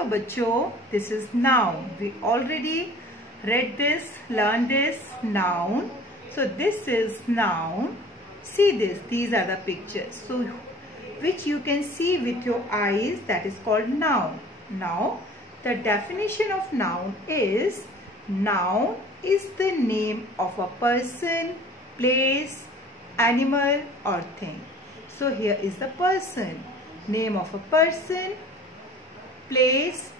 Hello बच्चों, this is noun. We already read this, learned this noun. So this is noun. See this, these are the pictures. So which you can see with your eyes, that is called noun. Now the definition of noun is the name of a person, place, animal or thing. So here is the person, name of a person, place,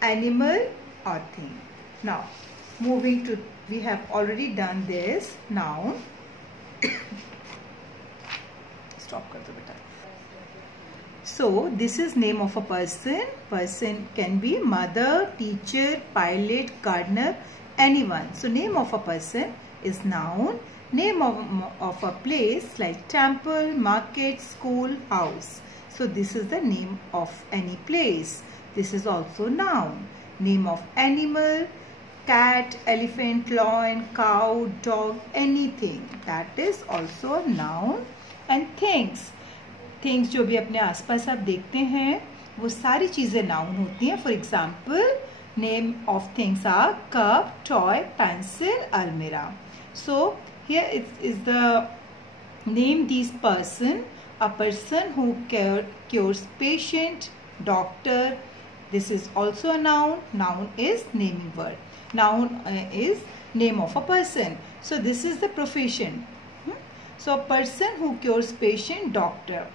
animal or thing. Now moving to, we have already done this noun. Stop kar do beta. So this is name of a person. Person can be mother, teacher, pilot, gardener, anyone. So name of a person is noun. Name of a place like temple, market, school, house. So this is the name of any place. This is also noun. Name of animal, cat, elephant, lion, cow, dog, anything. That is also a noun. And things. Things जो भी अपने आसपास आप देखते हैं वो सारी चीज़ें नाउन होती हैं. For example name of things are cup, toy, pencil, अलमीरा. So here it is the name this person, a person who cures patient, doctor. This is also a noun. Noun is naming word. Noun is name of a person. So this is the profession. So a person who cures patient, doctor.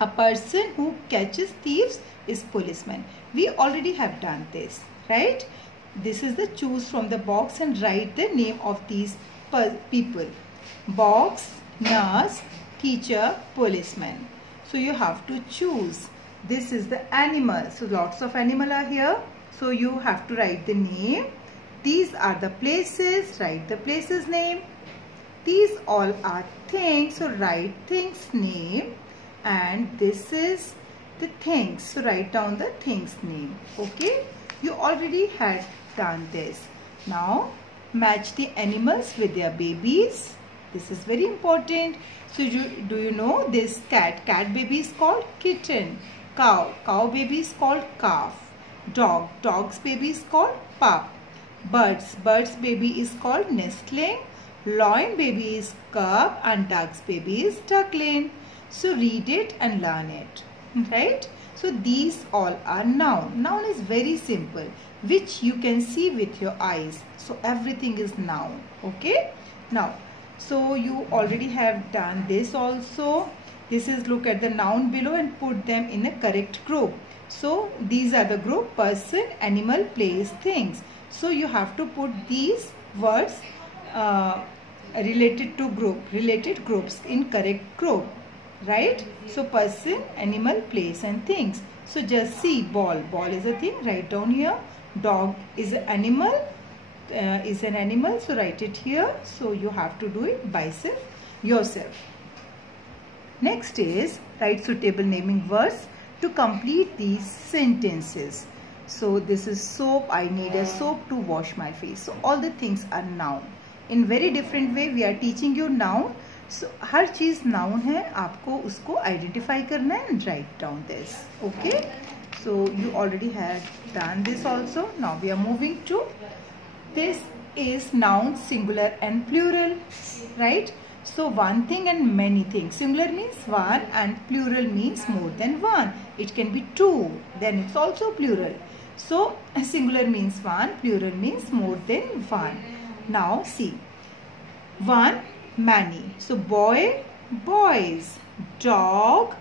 A person who catches thieves is policeman. We already have done this, right? This is the choose from the box and write the name of these people. Box, nurse, teacher, policeman. So you have to choose. This is the animal. So lots of animal are here. So you have to write the name. These are the places. Write the places name. These all are things. So write things name. And this is the things. So write down the things name. Okay. You already had done this. Now match the animals with their babies. This is very important. So do you know this cat? Cat baby is called kitten. Cow. Cow baby is called calf. Dog. Dog's baby is called pup. Birds. Bird's baby is called nestling. Lion baby is cub and duck's baby is duckling. So read it and learn it. Right? So these all are noun. Noun is very simple, which you can see with your eyes. So everything is noun. Okay? Now, so you already have done this also. This is, look at the noun below and put them in a correct group. So these are the group: person, animal, place, things. So you have to put these words related groups in correct group, right? So person, animal, place and things. So just see, ball is a thing, write down here. Dog is an animal. So write it here. So you have to do it by yourself. Next is write suitable naming words to complete these sentences. So this is soap. I need a soap to wash my face. So all the things are noun. In very different way we are teaching you noun. So हर चीज noun है, आपको उसको identify करना है and write down this. Okay. So you already have done this also. Now we are moving to, this is noun singular and plural, right? So one thing and many things. Singular means one and plural means more than one. It can be two, then it's also plural. So singular means one, plural means more than one. Now see, one, many. So boy, boys. Dog,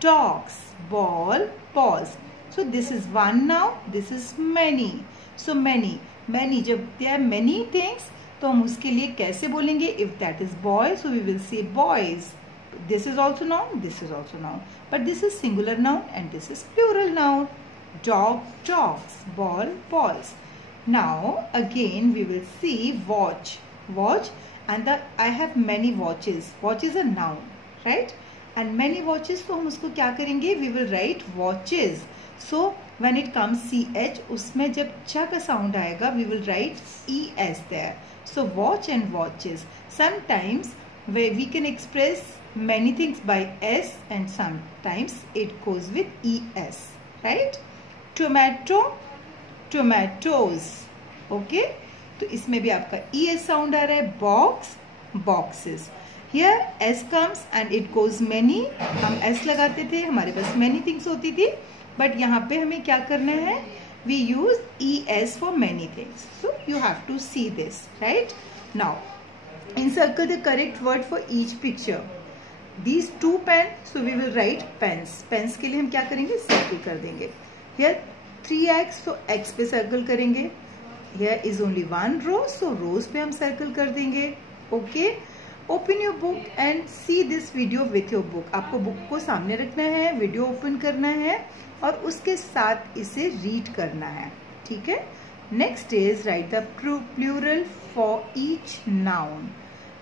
dogs. Ball, balls. So this is one noun, this is many. So many. जब there are many things तो हम उसके लिए कैसे बोलेंगे? If that is boy, so we will say boys. This is also noun, this is also noun. But this is singular noun and this is plural noun. Dog, dogs. Ball, balls. Now again we will see watch. Watch, and I have many watches. Watch is a noun, right? And many watches, तो हम उसको क्या करेंगे? We will write watches. So when it comes ch, उसमें जब च का sound आएगा, we will write es there. So watch and watches. Sometimes we can express many things by s and sometimes it goes with es, right? Tomato, tomatoes. Okay, तो इसमें भी आपका ES sound आ रहा है। Box, boxes. Here S comes and it goes many. हम S लगाते थे, हमारे पास मैनी थिंग्स होती थी, बट यहाँ पे हमें क्या करना है, we use ES for many things. So you have to see this, right? Now encircle the correct word for each picture. These two pen, so we will write pens. Pens के लिए हम क्या करेंगे, सर्कल कर देंगे। Here 3x, so x पे circle करेंगे। Here is only one row, so rows पे हम सर्कल कर देंगे। Okay? Open your book and see this video with your book. आपको बुक को सामने रखना है, वीडियो ओपन करना है और उसके साथ इसे रीड करना है। ठीक है। Next is write the plural for each noun.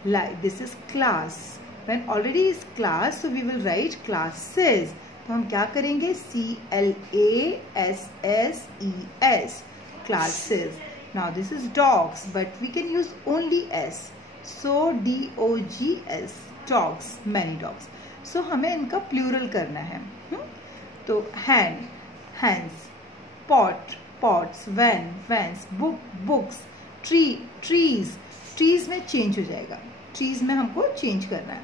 Like this is class. When already is class, so we will write classes. तो हम क्या करेंगे, CLASSES, classes. Now this is dogs, but we can use only S, so DOGS, dogs, many dogs. So हमें इनका plural करना है। तो hand, hands, pot, pots, van, vans, book, books, tree, trees, trees में चेंज हो जाएगा, trees में हमको चेंज करना है।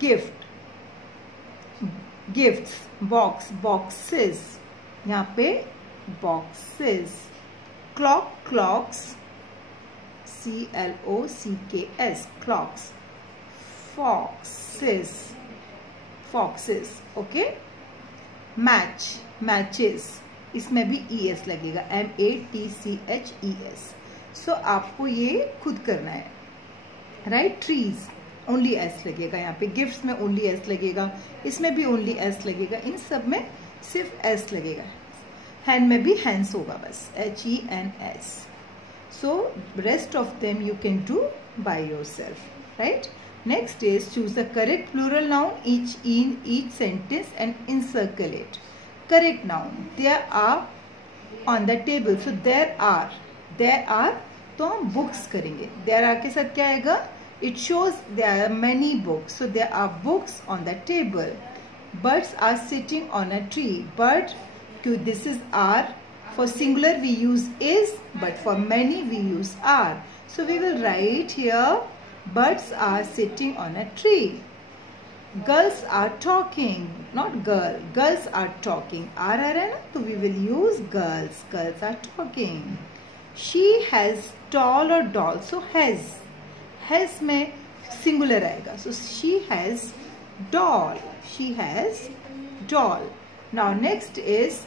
गिफ्ट, गिफ्ट्स, बॉक्स, बॉक्सेस, यहाँ पे boxes. Clock, clocks, CLOCKS, clocks. Foxes, foxes. Okay. Match, matches. इसमें भी ES लगेगा, MATCHES. So आपको ये खुद करना है, right? Trees, only S लगेगा यहाँ पे। गिफ्ट्स में only S लगेगा, इसमें भी only S लगेगा, इन सब में सिर्फ S लगेगा। हैंड में भी हैंड्स होगा बस, HENS. So rest of them you can do by yourself, right? Next is choose the correct plural noun in each sentence and encircle it. Correct noun, there are on the table, so there are, तो हम books करेंगे। there are के साथ क्या आएगा, it shows there are many books, so there are books on the table. Birds are sitting on a tree, bird, this is are. For singular we use is, but for many we use are. So we will write here, birds are sitting on a tree. Girls are talking, not girl, girls are talking. Are है ना, तो we will use girls, girls are talking. She has doll or doll, so has में singular आएगा, so she has doll, she has doll. Now next is,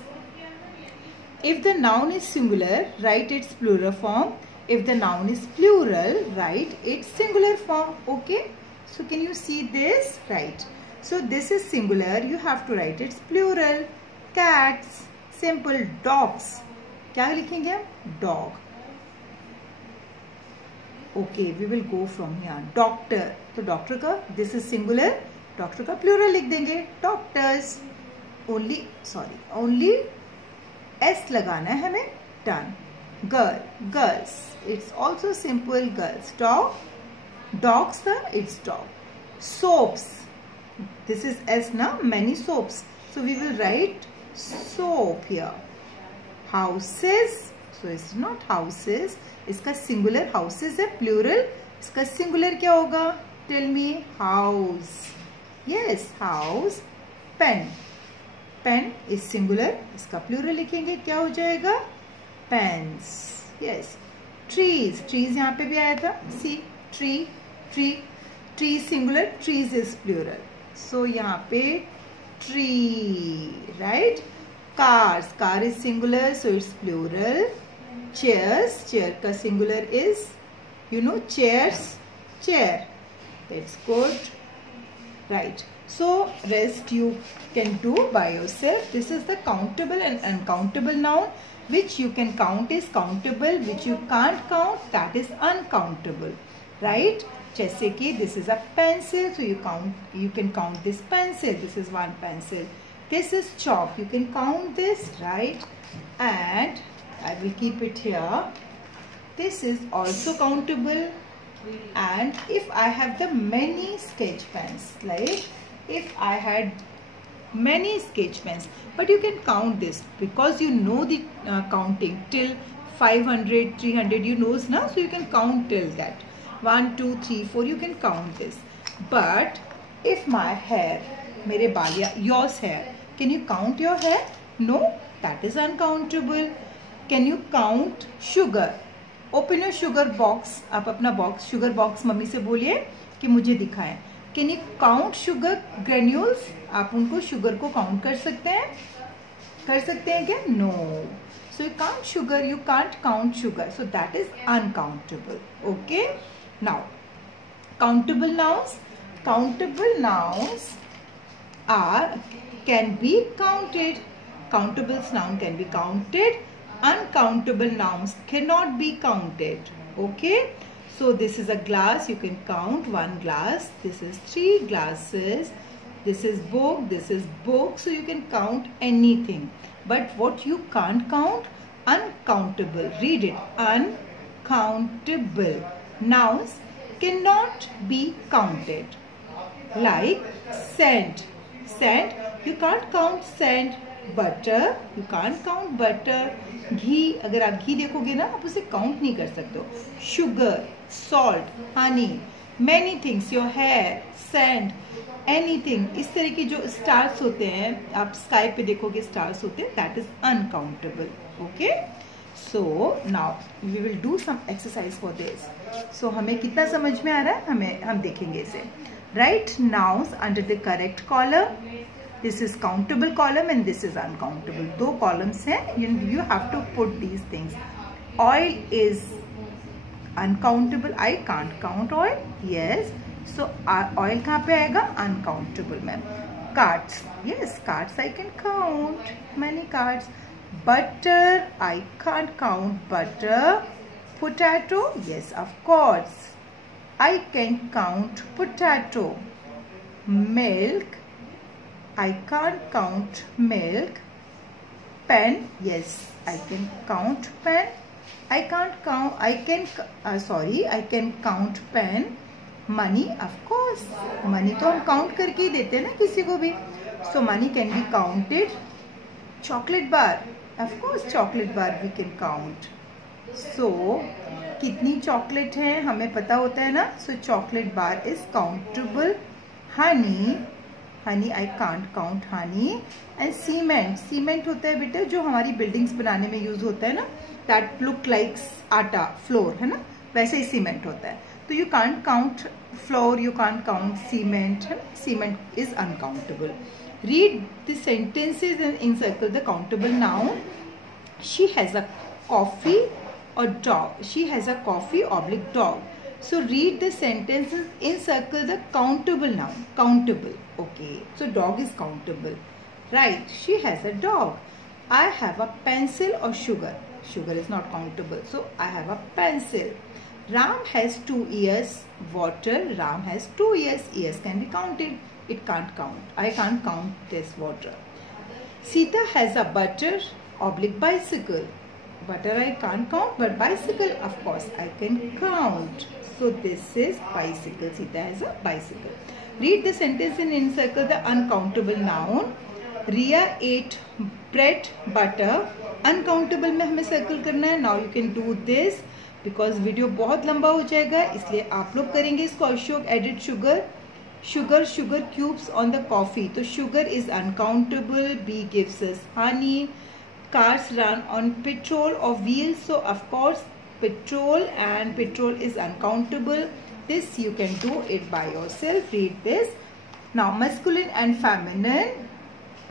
if the noun is singular, write its plural form. If the noun is plural, write its singular form. Okay? So can you see this? Right. So this is singular. You have to write its plural. Cats. Simple. Dogs. क्या लिखेंगे हम? Dog. Okay. We will go from here. Doctor. तो doctor का this is singular. Doctor का plural लिख देंगे. Doctors. Only S लगाना है हमें। Done. Girl, girls, it's also simple, girls. Dog, dogs, it's dog. Soaps, this is S na, many soaps, so we will write soap here. Houses, so it's not houses, इसका singular houses है, plural, इसका singular क्या होगा, tell me, house. Yes, house. Pen, pen is singular, इसका plural लिखेंगे, क्या हो जाएगा, पेन्स। यस। ट्रीज, ट्रीज यहाँ पे भी आया था, see, tree, tree, tree singular, trees is plural, so यहाँ पे tree, right. Cars, car is singular, so it's plural. Chairs, chair का singular is, you know, chairs, chair, that's good, right? So rest you can do by yourself. This is the countable and uncountable noun. Which you can count is countable, which you can't count, that is uncountable, right? जैसे कि this is a pencil, so you can count this pencil. This is one pencil. This is chalk. You can count this, right? And I will keep it here. This is also countable. And if I have the many sketch pens, like if I had many sketch pens, but you can count this because you know the counting till 500, 300, you knows now, so you can count till that 1, 2, 3, 4, you can count this. But if my hair, mere baal, yours hair, can you count your hair? No, that is uncountable. Can you count sugar? Open your sugar box. आप अपना box, sugar box mummy से बोलिए कि मुझे दिखाएं. Can you count sugar granules? आप उनको sugar को count कर सकते हैं? कर सकते हैं क्या? No. So you count sugar, you can't count sugar. So that is uncountable. Okay. Now, countable nouns. Countable nouns can be counted. Countable noun can be counted. Uncountable nouns cannot be counted. Okay. So this is a glass. You can count one glass. This is 3 glasses. This is book. This is book. So you can count anything. But what you can't count? Uncountable. Read it. Uncountable. Nouns cannot be counted. Like sand. Sand. You can't count sand. Butter. You can't count butter. घी, अगर आप घी देखोगे ना, आप उसे count नहीं कर सकते हो. Sugar, salt, honey, many things, your hair, sand, anything. इस तरह की जो स्टार्स होते हैं, आप स्काई पे देखोगे स्टार्स होते हैं, that is uncountable. Okay. So now we will do some exercise for this. So हमें कितना समझ में आ रहा है, हम देखेंगे इसे. Right nouns under the correct column. This is countable column and this is uncountable. 2 columns हैं. You have to put these things. Oil is uncountable. I can't count oil. Yes. So oil कहाँ पे आएगा? Uncountable में. Cards. Yes, cards I can count. Many cards. Butter. I can't count butter. Potato. Yes, of course. I can count potato. Milk. I can't count milk. Pen, yes, I can count pen. I can't count. I can count pen. Money, of course. Money तो हम count करके ही देते हैं ना किसी को भी. So money can be counted. Chocolate bar, of course, chocolate bar we can count. So कितनी chocolate है हमें पता होता है ना. So chocolate bar is countable. Honey. Honey I can't count Honey. And cement. Cement होता है बेटा जो हमारी बिल्डिंग्स बनाने में यूज होता है ना, दैट लुक लाइक आटा, फ्लोर है ना, वैसे ही सीमेंट होता है. तो you can't count flour, you can't count cement है ना. Cement is uncountable. Read the sentences and encircle the countable noun. She has a coffee or dog. She has a coffee oblique dog. So read the sentences, encircle the countable noun. Countable. Okay. So dog is countable. Right. She has a dog. I have a pencil or sugar. Sugar is not countable. So I have a pencil. Ram has 2 ears. Water. Ram has 2 ears. Ears can be counted. It can't count. I can't count this water. Sita has a butter oblique bicycle. Butter I can't count, but bicycle of course I can count. So this is bicycle. Sita has a bicycle. Read the sentence and encircle the uncountable noun. Riya ate bread, butter. Uncountable में हमें circle करना है. Now you can do this because video बहुत लंबा हो जाएगा, इसलिए आप लोग करेंगे इसको. Ashok added sugar cubes on the coffee. तो sugar is uncountable. B gives us honey. Cars run on petrol or wheels. So of course petrol is uncountable. This you can do it by yourself. Read this. Now masculine and feminine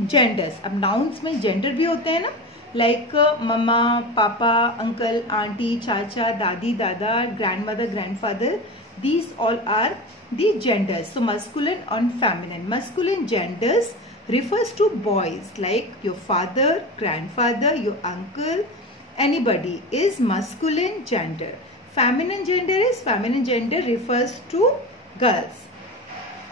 genders. अब nouns में gender भी होते हैं ना, like mama, papa, uncle, auntie, chacha, dadi, dada, grandmother, grandfather. These all are the genders. So masculine and feminine. Masculine genders refers to boys, like your father, grandfather, your uncle, anybody is masculine gender. Feminine gender refers to girls.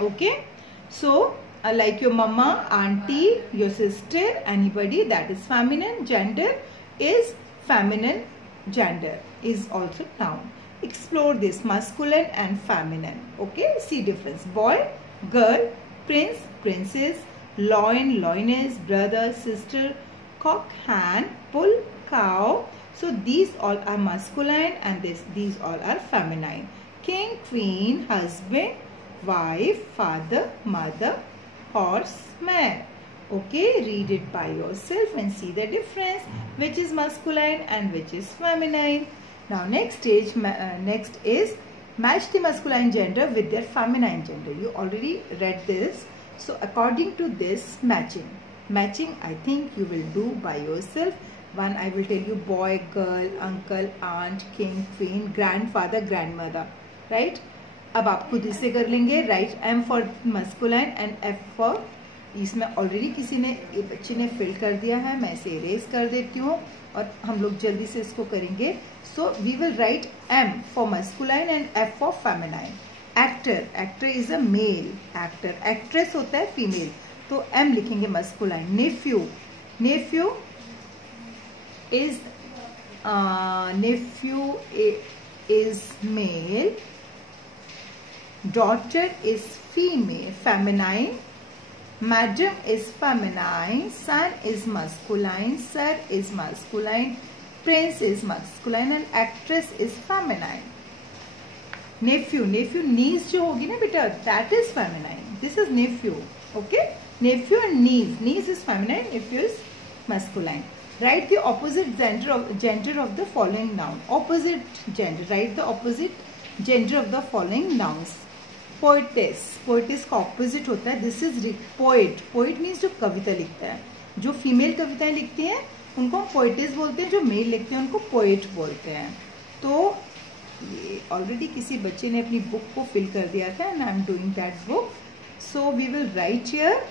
Okay. So like your mama, auntie, your sister, anybody, that is feminine gender, is feminine gender, is also noun. Explore this masculine and feminine. Okay. See difference. Boy, girl, prince, princess, loin, loiness, brother, sister, cock, hen, bull, cow. So these all are masculine and these all are feminine. King, queen, husband, wife, father, mother, horse, man. Okay, read it by yourself and see the difference, which is masculine and which is feminine. Now next stage, next is match the masculine gender with their feminine gender. You already read this. So according to this matching I think you will do by yourself. One, I will tell you boy, girl, uncle, aunt, king, queen, grandfather, grandmother, right? अब आप खुद इसे कर लेंगे. Right M for masculine and F for, इसमें already किसी ने, बच्चे ने फिल कर दिया है, मैं इसे इरेज कर देती हूँ और हम लोग जल्दी से इसको करेंगे. So we will write M for masculine and F for feminine. Actor is a male. Actress होता है फीमेल, तो M लिखेंगे masculine. Neiphiu is male. Daughter is female, feminine. Madam is feminine. Son is masculine. Sir is masculine. Prince is masculine and actress is feminine. Nephew niece जो होगी ना बेटा, that is feminine. This is nephew. Okay, nephew and niece is feminine. Nephew is masculine. Write the opposite gender of the following noun. Opposite gender. Write the opposite gender of the following nouns. Poetess का opposite होता है. This is poet means जो कविता लिखता है. जो female कविताएं लिखती हैं उनको हम पोइटेस बोलते हैं, जो मेल लिखते हैं उनको पोइट बोलते हैं. तो ये ऑलरेडी किसी बच्चे ने अपनी बुक को फिल कर दिया था and I am doing that book. So we will write here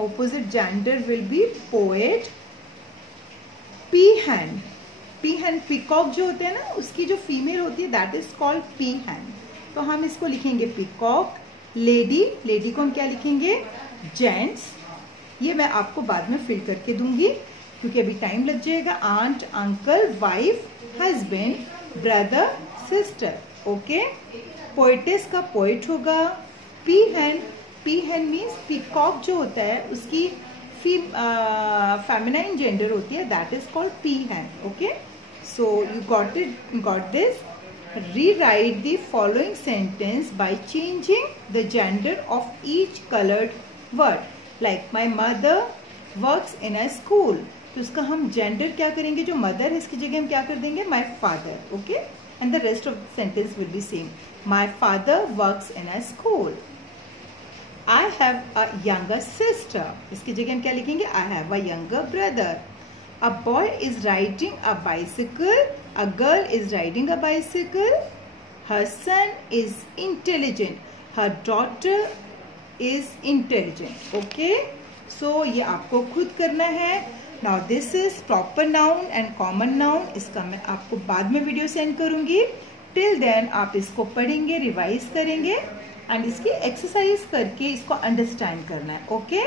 opposite gender will be poet. Peahen peacock जो होते हैं ना, उसकी जो फीमेल होती है दैट इज कॉल्ड पीहन. तो हम इसको लिखेंगे पीकॉक. लेडी को हम क्या लिखेंगे? जेंट्स. ये मैं आपको बाद में फिल करके दूंगी क्योंकि अभी टाइम लग जाएगा. Aunt, uncle, wife, husband, brother, sister. Okay, poetess का पोइट होगा. पीहन मीन्स पीकॉक जो होता है उसकी फेमिनाइन जेंडर होती है, that is called पीहन. Okay, so you got this. Rewrite the following sentence by changing the gender of each colored word. Like my mother works in a school. तो उसका हम gender क्या करेंगे? जो mother है इसकी जगह हम क्या कर देंगे? My father. Okay? And the rest of the sentence will be same. My father works in a school. I have a younger sister. इसकी जगह हम क्या लिखेंगे? I have a younger brother. A boy is riding a bicycle. A girl is riding a bicycle. Her son is intelligent. Her daughter is intelligent. Okay? So ये आपको खुद करना है. Now this is proper noun and common noun. इसका मैं आपको बाद में वीडियो सेंड करूंगी. Till then आप इसको पढ़ेंगे, रिवाइज करेंगे एंड इसकी एक्सरसाइज करके इसको अंडरस्टैंड करना है. ओके?